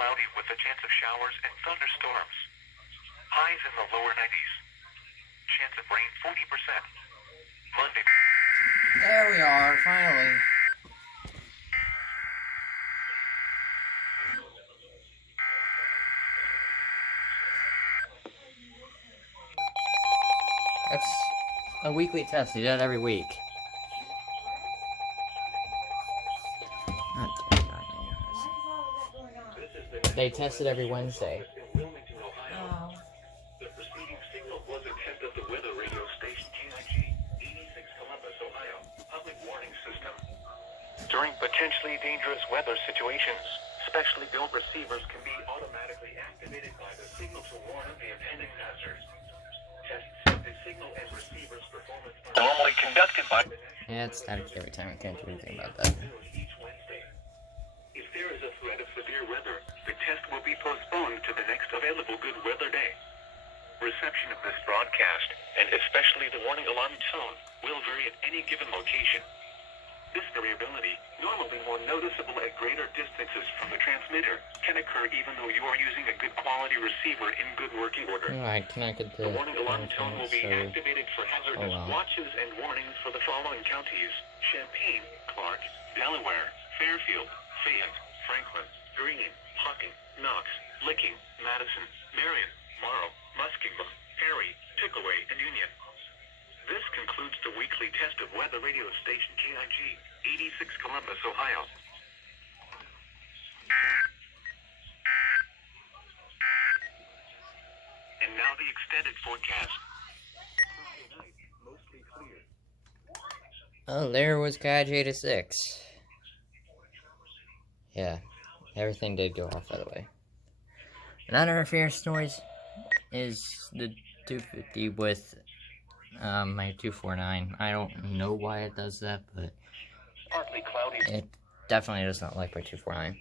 cloudy with a chance of showers and thunderstorms. Highs in the lower 90s. Chance of rain 40%. Monday. There we are, finally. That's a weekly test. You do that every week. They test it every Wednesday. Oh. The preceding signal was a test of the weather radio station KIG 86 Columbus, Ohio public warning system. During potentially dangerous weather situations, specially built receivers can be automatically activated by the signal to warn of the impending hazard. Tests of the signal and receiver's performance are normally conducted by the National Yeah, it's static every time. I can't do anything about that. each Wednesday. If there is a threat of severe weather, the test will be postponed to the next available good weather day. Reception of this broadcast, and especially the warning alarm tone, will vary at any given location. This variability, normally more noticeable at greater distances from the transmitter, can occur even though you are using a good quality receiver in good working order. Alright, connected to The warning alarm tone will be so activated for hazardous watches and warnings for the following counties: Champaign, Clark, Delaware, Fairfield, Fayette, Franklin, Greene, Hocking, Knox, Licking, Madison, Marion, Morrow, Muskingum, Perry, Pickaway, and Union. This concludes the weekly test of weather radio station KIG 86 Columbus, Ohio. And now the extended forecast. Tuesday night, mostly clear. oh, there was Guy 86. Yeah, everything did go off, by the way. Another fierce noise is the 250 with my 249. I don't know why it does that, but Partly cloudy. it definitely does not like my 249.